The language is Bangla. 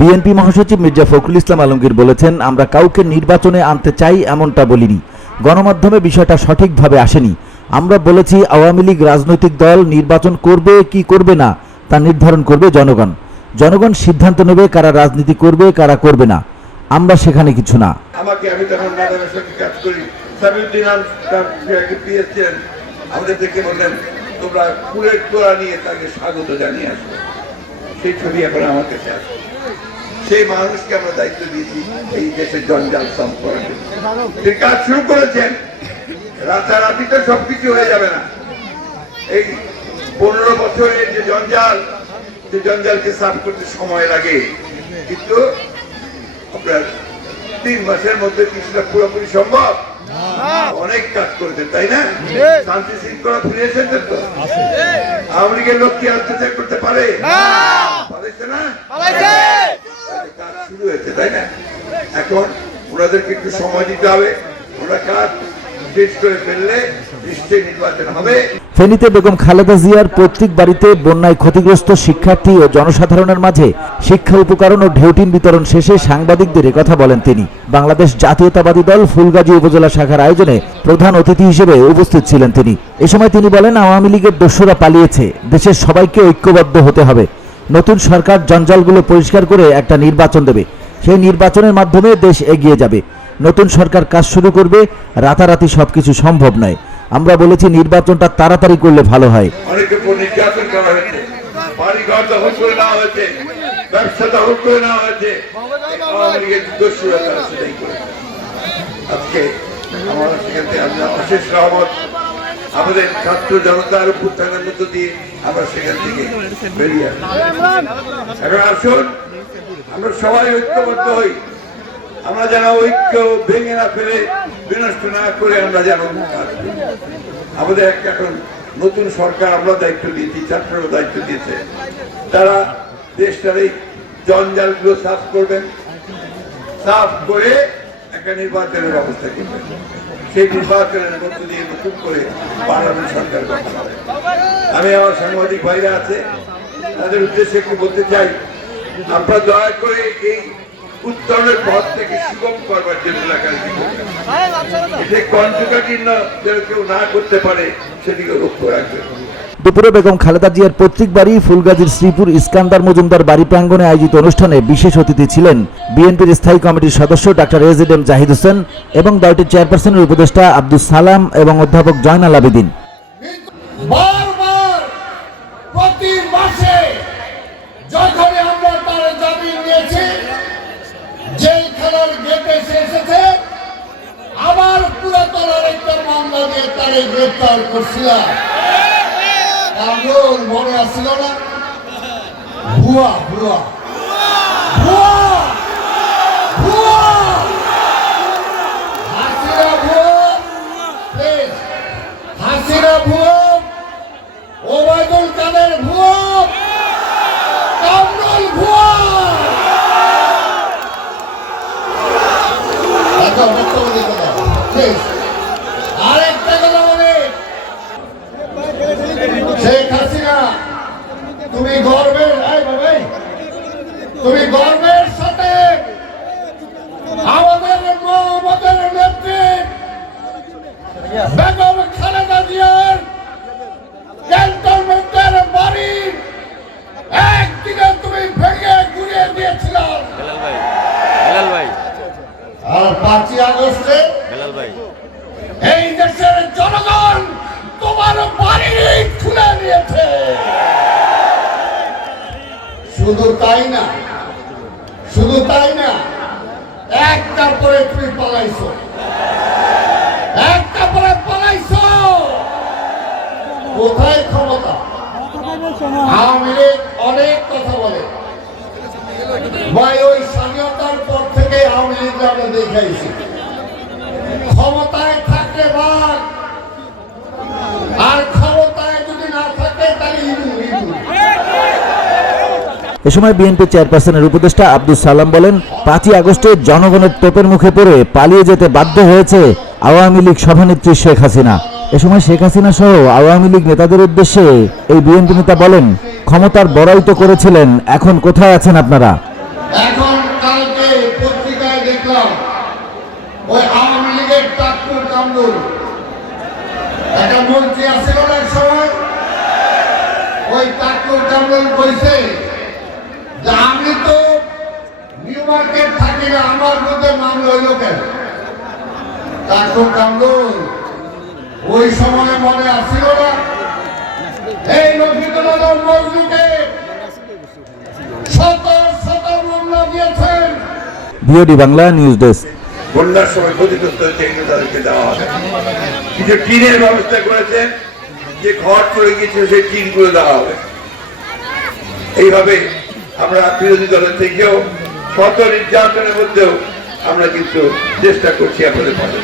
বিএনপি মহাসচিব মির্জা ফখরুল ইসলাম আলমগীর বলেছেন, আমরা কাউকে নির্বাচনে আনতে চাই এমনটা বলিনি। গণমাধ্যমে বিষয়টা সঠিকভাবে আসেনি। আমরা বলেছি আওয়ামী লীগ রাজনৈতিক দল নির্বাচন করবে কি করবে না তা নির্ধারণ করবে জনগণ। জনগণ সিদ্ধান্ত নেবে কারা রাজনীতি করবে কারা করবে না। আমরা সেখানে কিছু না। আমাকে আমি তখন ম্যাডামের সঙ্গে কাজ করি, সামিউদ্দিন পিএসছিলেন, আমাদের থেকে বললেন তোমরা ফুলের তোড়া নিয়ে তাকে স্বাগত জানিয়ে আসবে। সেই ছবি এখন আমার কাছে আসবে। সেই মানুষকে আমরা দায়িত্ব দিয়েছি এই দেশের জঞ্জাল সম করার জন্য। তিনি কাজ শুরু করেছেন, রাতারাতি তো সবকিছু হয়ে যাবে না। এই 15 বছরের যে জঞ্জাল, সেই জঞ্জালকে সাফ করতে সময় লাগে, কিন্তু আপনার 3 মাসের মধ্যে কিছুটা পুরোপুরি সম্ভব। অনেক কাজ করেছেন, তাই না? শান্তি শৃঙ্খলা ফিরে এসেছেন তো? আওয়ামী লীগের লোক কি অত্যাচার করতে পারে? পারেছে না? কাজ শুরু হয়েছে, তাই না? এখন ওনাদেরকে একটু সময় দিতে হবে। ওরা কাজ শেষ করে ফেললে নিশ্চয়ই নির্বাচন হবে। ফেনীতে বেগম খালেদা জিয়ার পৈতৃক বাড়িতে বন্যায় ক্ষতিগ্রস্ত শিক্ষার্থী ও জনসাধারণের মাঝে শিক্ষা উপকরণ ও ঢেউটিন বিতরণ শেষে সাংবাদিকদের কথা বলেন তিনি। বাংলাদেশ জাতীয়তাবাদী দল ফুলগাজী উপজেলা শাখার আয়োজনে প্রধান অতিথি হিসেবে উপস্থিত ছিলেন তিনি। এ সময় তিনি বলেন, আওয়ামী লীগের দস্যুরা পালিয়েছে, দেশের সবাইকে ঐক্যবদ্ধ হতে হবে। নতুন সরকার জঞ্জালগুলো পরিষ্কার করে একটা নির্বাচন দেবে, সেই নির্বাচনের মাধ্যমে দেশ এগিয়ে যাবে। নতুন সরকার কাজ শুরু করবে, রাতারাতি সবকিছু সম্ভব নয়। আমরা বলেছি নির্বাচনটা তাড়াতাড়ি করলে ভালো হয়। অনেকে নির্যাতন করা হয়েছে, বাড়িঘর দখল করে নেওয়া হয়েছে, ব্যবসা দখল করে নেওয়া হয়েছে। আজকে আমার সেখান থেকে অশেষ রহমত, আমাদের ছাত্র জনতার উত্থানের মধ্য দিয়ে আমরা সেখান থেকে বেরিয়ে আসি। এখন আসুন আমরা সবাই ঐক্যবদ্ধ হই। আমরা যেন ঐক্য ভেঙে না ফেলে, বিনষ্ট না করে আমরা যেন আমাদের একটা এখন নতুন সরকার আমরা দায়িত্ব দিয়েছি, ছাত্ররা দায়িত্ব দিয়েছে। তারা দেশটার এই জঞ্জালগুলো সাফ করবেন, সাফ করে একটা নির্বাচনের ব্যবস্থা করবেন। সেই নির্বাচনের মধ্য দিয়ে নতুন করে পার্লামেন্ট সরকার গঠন হবে। আমি আমার সাংবাদিক ভাইরা আছে, তাদের উদ্দেশ্যে একটু বলতে চাই, আপনারা দয়া করে এই উত্তরণের পথ থেকে সুগম করবার জন্য কেউ না করতে পারে সেদিকে লক্ষ্য রাখবেন। দুপুরে বেগম খালেদা জিয়ার পৈতৃক বাড়ি ফুলগাজীর শ্রীপুর ইস্কান্দার মজুমদার বাড়ি প্রাঙ্গণে আয়োজিত অনুষ্ঠানে বিশেষ অতিথি ছিলেন বিএনপির স্থায়ী কমিটির সদস্য ডক্টর এজেডএম জাহিদ হোসেন এবং দলটির চেয়ারপারসনের উপদেষ্টা আব্দুল সালাম এবং অধ্যাপক জয়নাল আবেদিন। প্রতি মাসে যখন আমরা তার জামিন নিয়েছি, জেলখানার গেটে এসেছে, আবার পুরাতন আরেকটা মামলা দিয়ে তারে গ্রেফতার করছিলাম। আমল মনে আসছিল না? ভুয়া ভুয়া ভুয়া ভুয়া হাসিনা ভুয়া, হাসিনা ভুয়া, ওবায়দুল কাদের ভুয়া, কামরুল ভুয়া। আরেকটা কথা বলে, শেখ হাসিনা তুমি গর্বের সাথে আমাদের নেত্রী বেগম খালেদা জিয়ার ক্যান্টনমেন্টের বাড়ি একদিনে তুমি ভেঙে গুড়িয়ে দিয়েছিলাম। আর 5ই আগস্টে এই দেশের জনগণ তোমার বাড়ি খুলে নিয়েছে। শুধু তাই না, একটা পরে তুমি পালাইছো, কোথায় ক্ষমতা? আওয়ামী লীগ অনেক কথা বলে, ওই স্বাধীনতার পর থেকে আওয়ামী লীগ আমরা দেখাইছি ক্ষমতায় থাকলে বাঘ, আর ক্ষমতায় যদি না থাকে তাহলে এ সময় বিএনপি চেয়ারপারসনের উপদেষ্টা আব্দুল সালাম বলেন, 5ই আগস্টে জনগণের তোপের মুখে পড়ে পালিয়ে যেতে বাধ্য হয়েছে আওয়ামী লীগ সভানেত্রী শেখ হাসিনা। এ সময় শেখ হাসিনা সহ আওয়ামী লীগ নেতাদের উদ্দেশ্যে এই বিএনপি নেতা বলেন, ক্ষমতার বড়াই তো করেছিলেন, এখন কোথায় আছেন আপনারা? এখন কালকে পত্রিকায় দেখলাম ওই আওয়ামী লীগের টাকুর কামরুল একটা মন্ত্রী আসছিল না এক সময়, ওই টাকুর কামরুল কইছে যে আমি তো নিউ মার্কেট থাকি না, আমার মধ্যে মামলা হইল কেন? টাকুর কামরুল ওই সময় মনে আসছিল না এই রফিকুল আলম মজনুকে শত শত মামলা দিয়েছেন। BOD Bangla news desk. বন্যার সময় ক্ষতিগ্রস্ত হচ্ছে এগুলো তাদেরকে দেওয়া হবে। কিছু টিনের ব্যবস্থা করেছে, যে ঘর চলে গিয়েছে সেই টিনগুলো দেওয়া হবে। এইভাবে আমরা বিরোধী দলের থেকেও শত নির্যাতনের মধ্যেও আমরা কিন্তু চেষ্টা করছি আপনাদের পাশে।